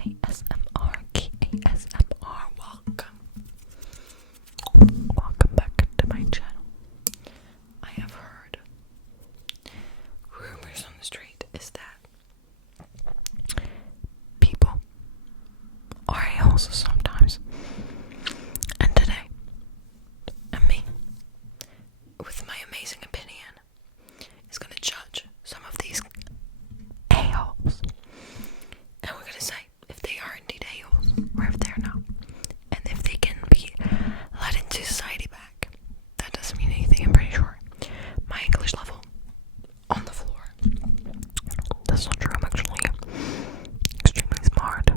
ASMR, welcome back to my channel. I have heard rumors on the street is that people are a-holes sometimes, and today, and me, with my amazing opinion, is going to judge some of these a-holes, and we're going to say if they are indeed a-holes or if they're not, and if they can be let into society back. That doesn't mean anything, I'm pretty sure. My English level on the floor. That's not true, I'm actually extremely smart.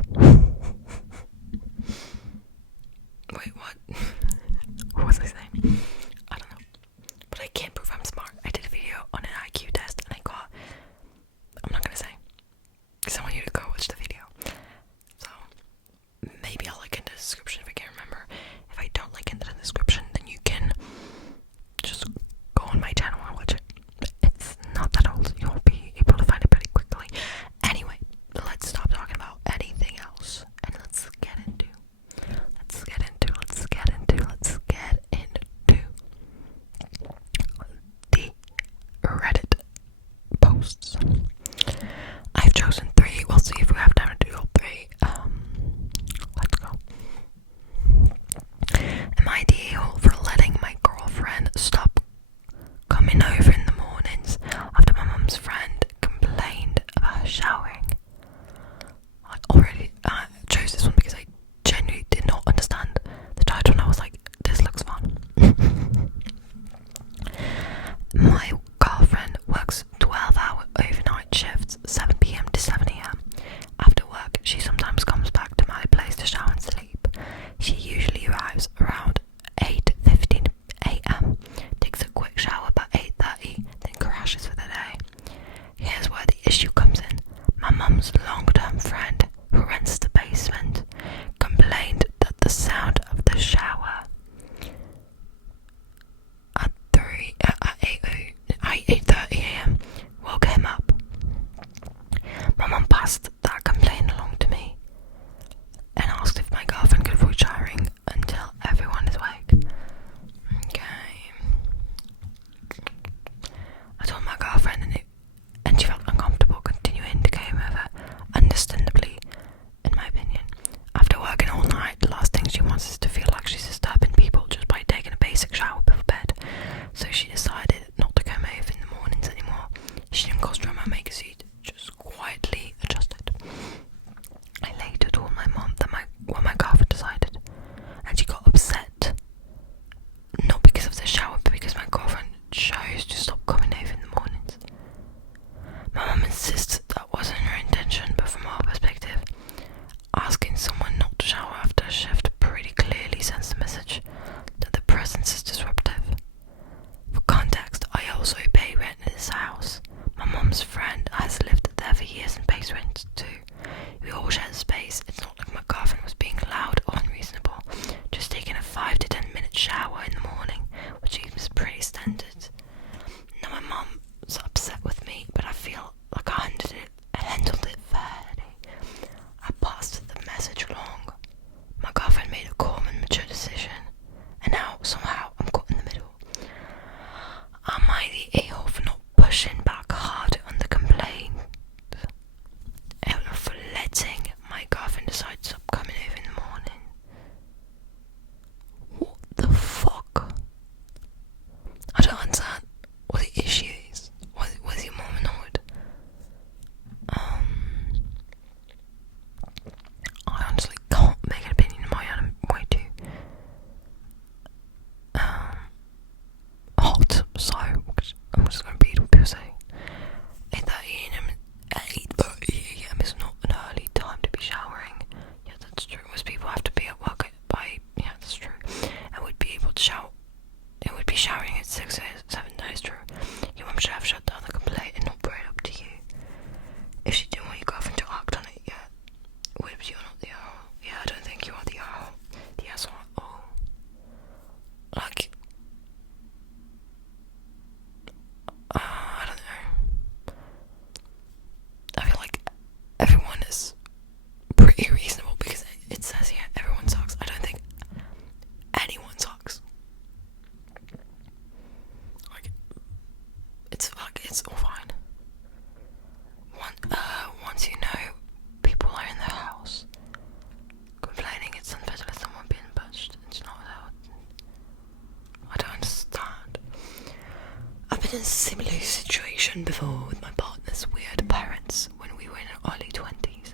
in a similar situation before with my partner's weird parents when we were in our early 20s.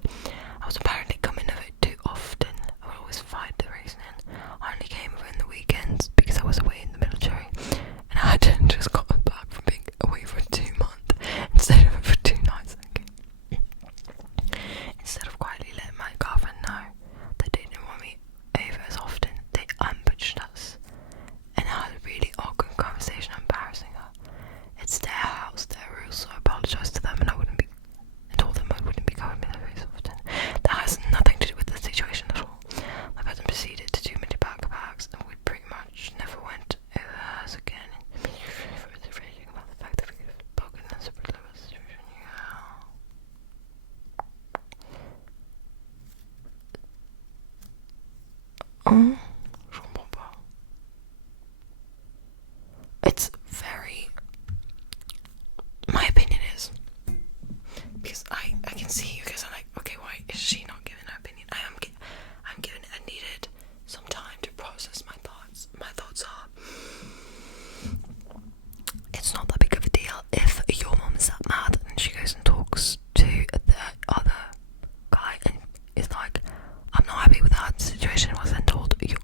I was apparently coming over too often. I would always find the reason. I only came over in the weekends because I was away in the military, and I hadn't just gotten back from being away for 2 months instead of for 2 nights. Okay. Instead of quietly letting my girlfriend know that they didn't want me over as often, they ambushed us and had a really awkward conversation, embarrassing her. It's their house, their rules, so I apologised to them and told them I wouldn't be going there very often. That has nothing to do with the situation at all. My cousin proceeded to do many backpacks and we pretty much never went over hers again. About the fact that we could have spoken in a separate level situation. It's very. My opinion is, because I can see you guys are like, okay, why is she not giving her opinion? I'm giving it. I needed some time to process my thoughts. My thoughts are, it's not that big of a deal if your mum is that mad and she goes and talks to the other guy and is like, I'm not happy with that situation. I was then told your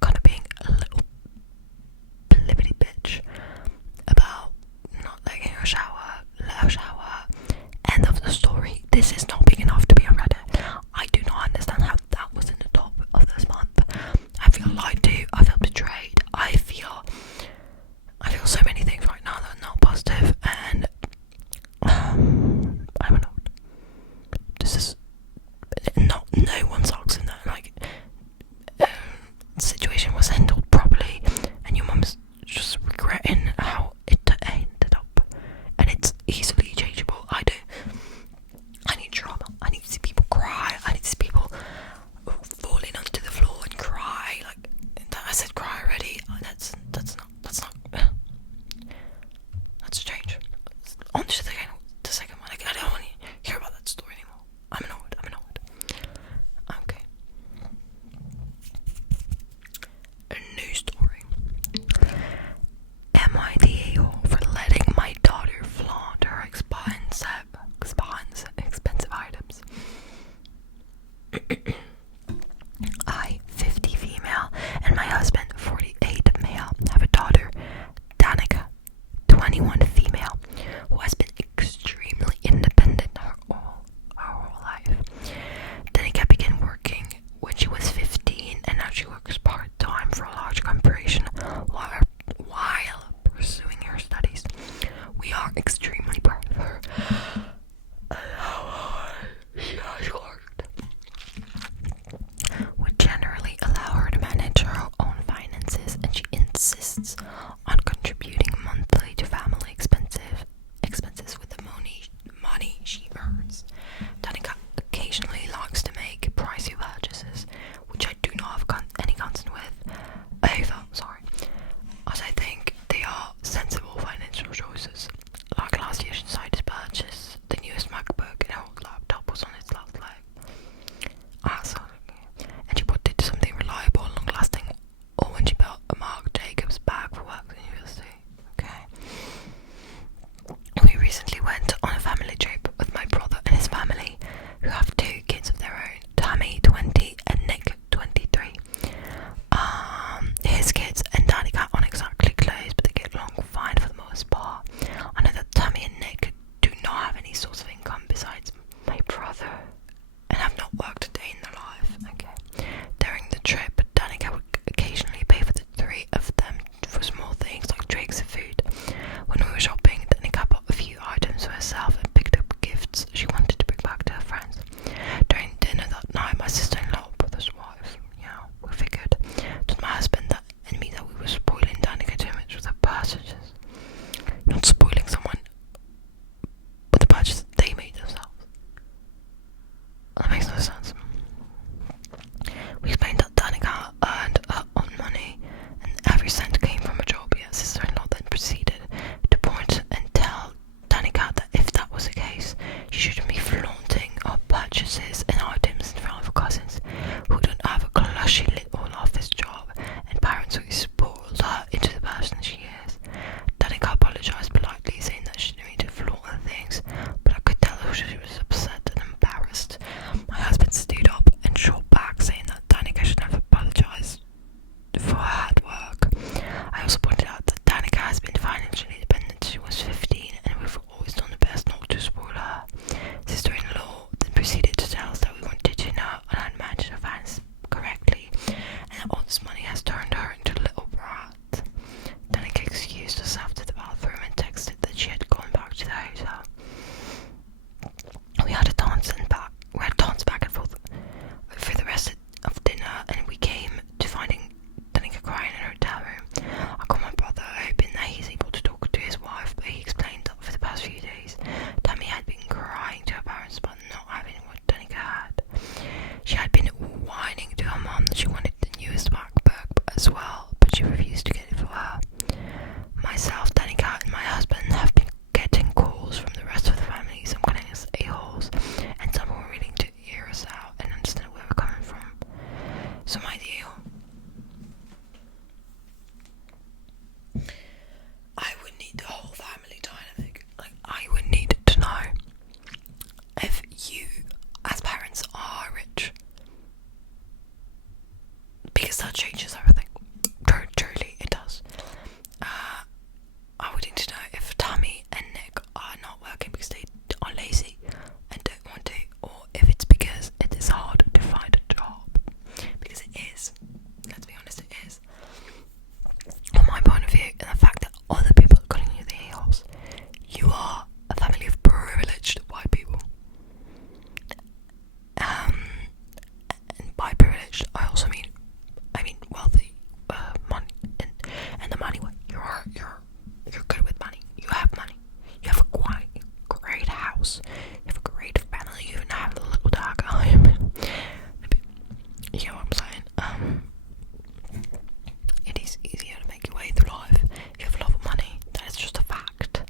because that changes everything. Truly, it does. I would need to know if Tammy and Nick are not working because they are lazy and don't want to, or if it's because it is hard to find a job. Because it is. Let's be honest, it is. From my point of view, and the fact that other people are calling you the a-holes, you are a family of privileged white people. And by privileged, I also mean wealthy, money, and the money way. You're good with money. You have money. You have a quite great house. You have a great family. You even have a little dog. You know what I'm saying? It is easier to make your way through life if you have a lot of money. That is just a fact.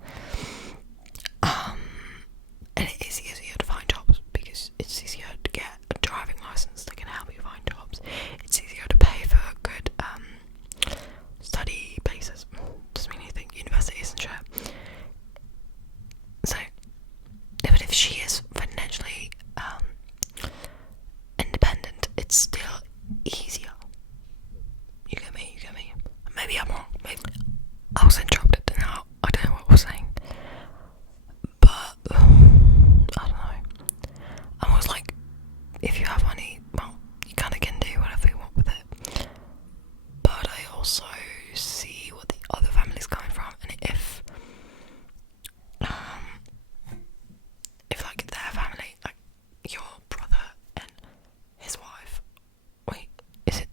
And it is easier to find jobs because it's easier to get a driving license that can help you find jobs. It's easier to pay for good study places. Doesn't mean anything. Universities and shit. So, even if she is financially independent, it's still easier. You get me? Maybe I'm wrong. Maybe I was interrupted now. I don't know what I was saying. But I don't know. I'm always like, if you have money, well, you kinda can do whatever you want with it. But I also see what the other family's coming from, and if like their family, like your brother and his wife, wait, is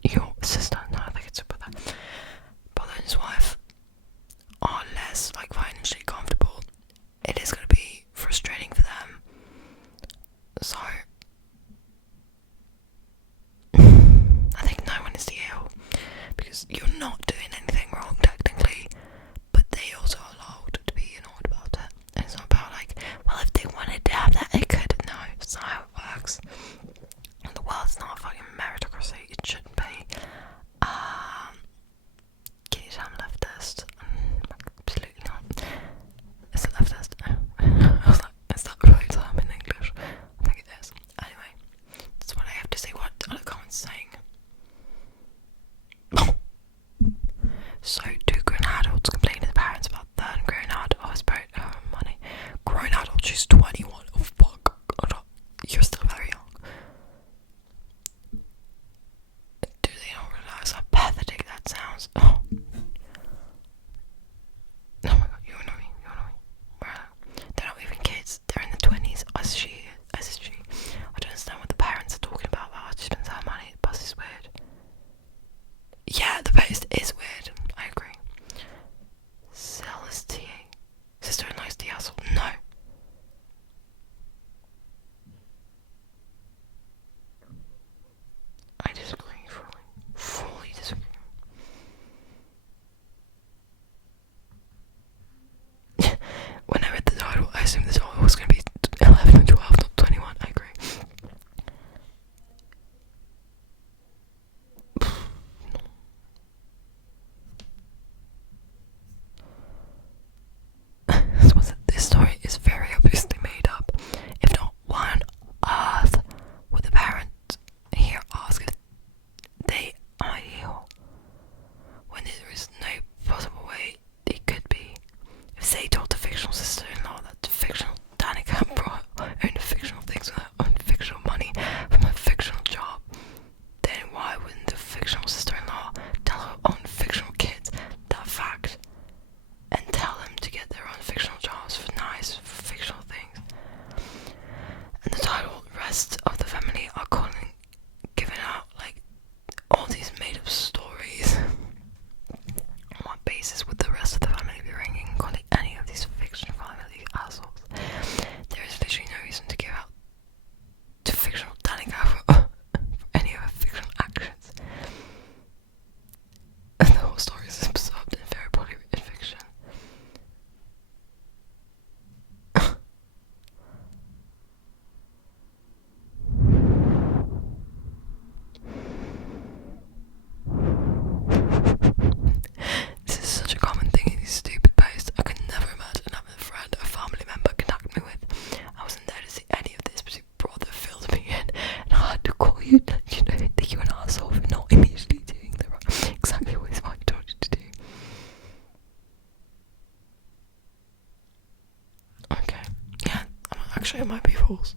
a-holes.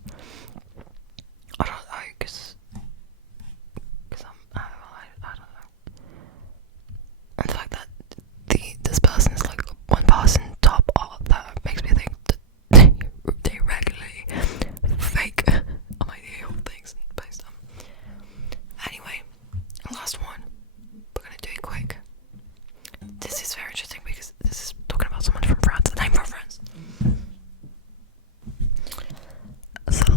I don't know, because I don't know. And the fact that this person is like one person top art, that makes me think that they regularly fake ideal things and post them. Anyway, last one. We're gonna do it quick. This is very interesting because this is talking about someone from France, and I'm from France. So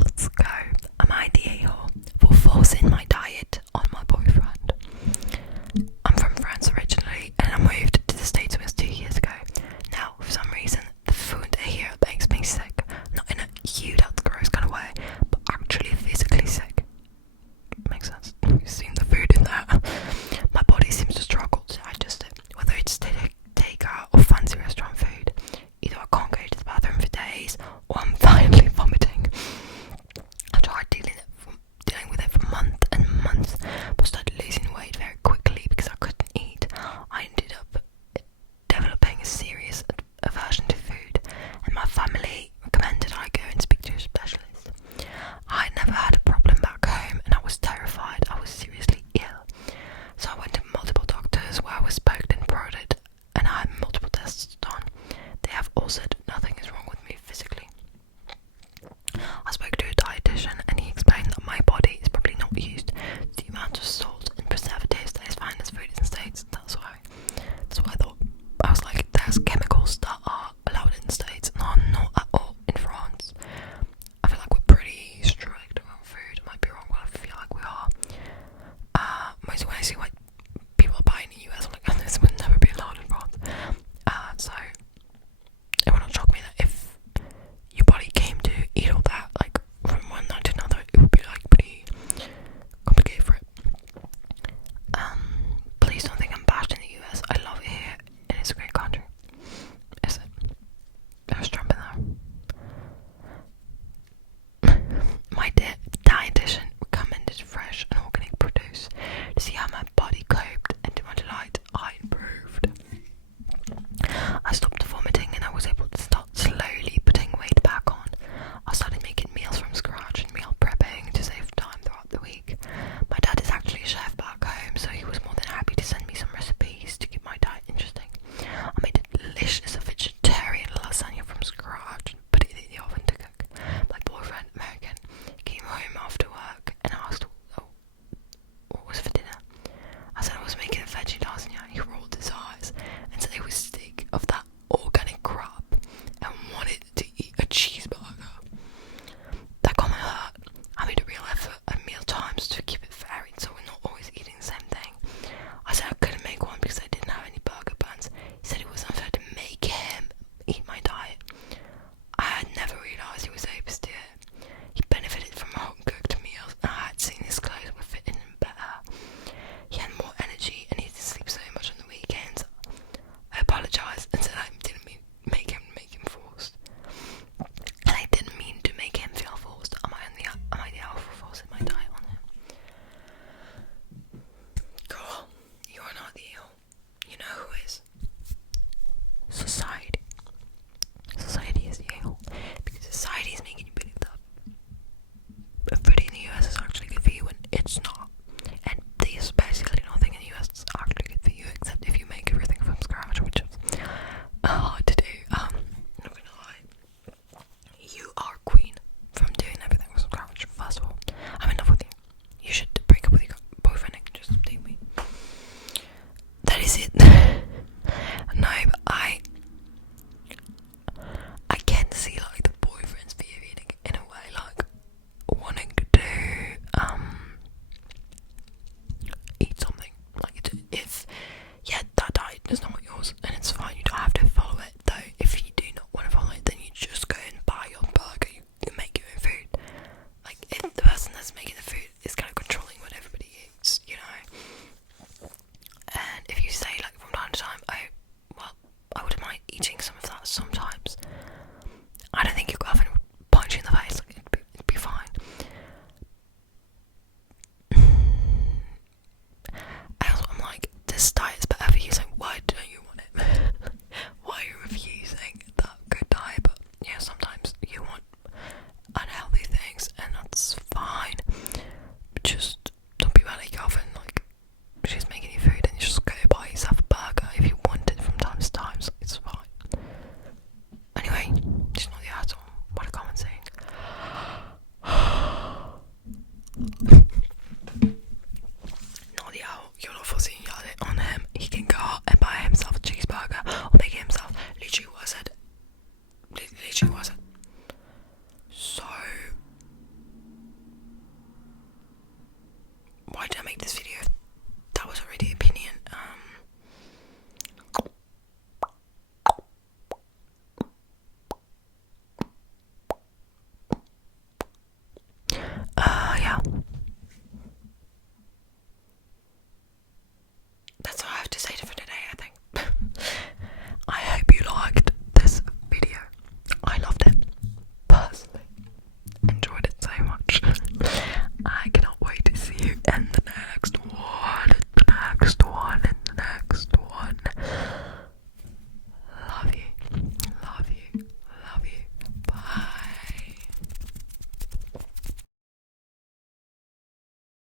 him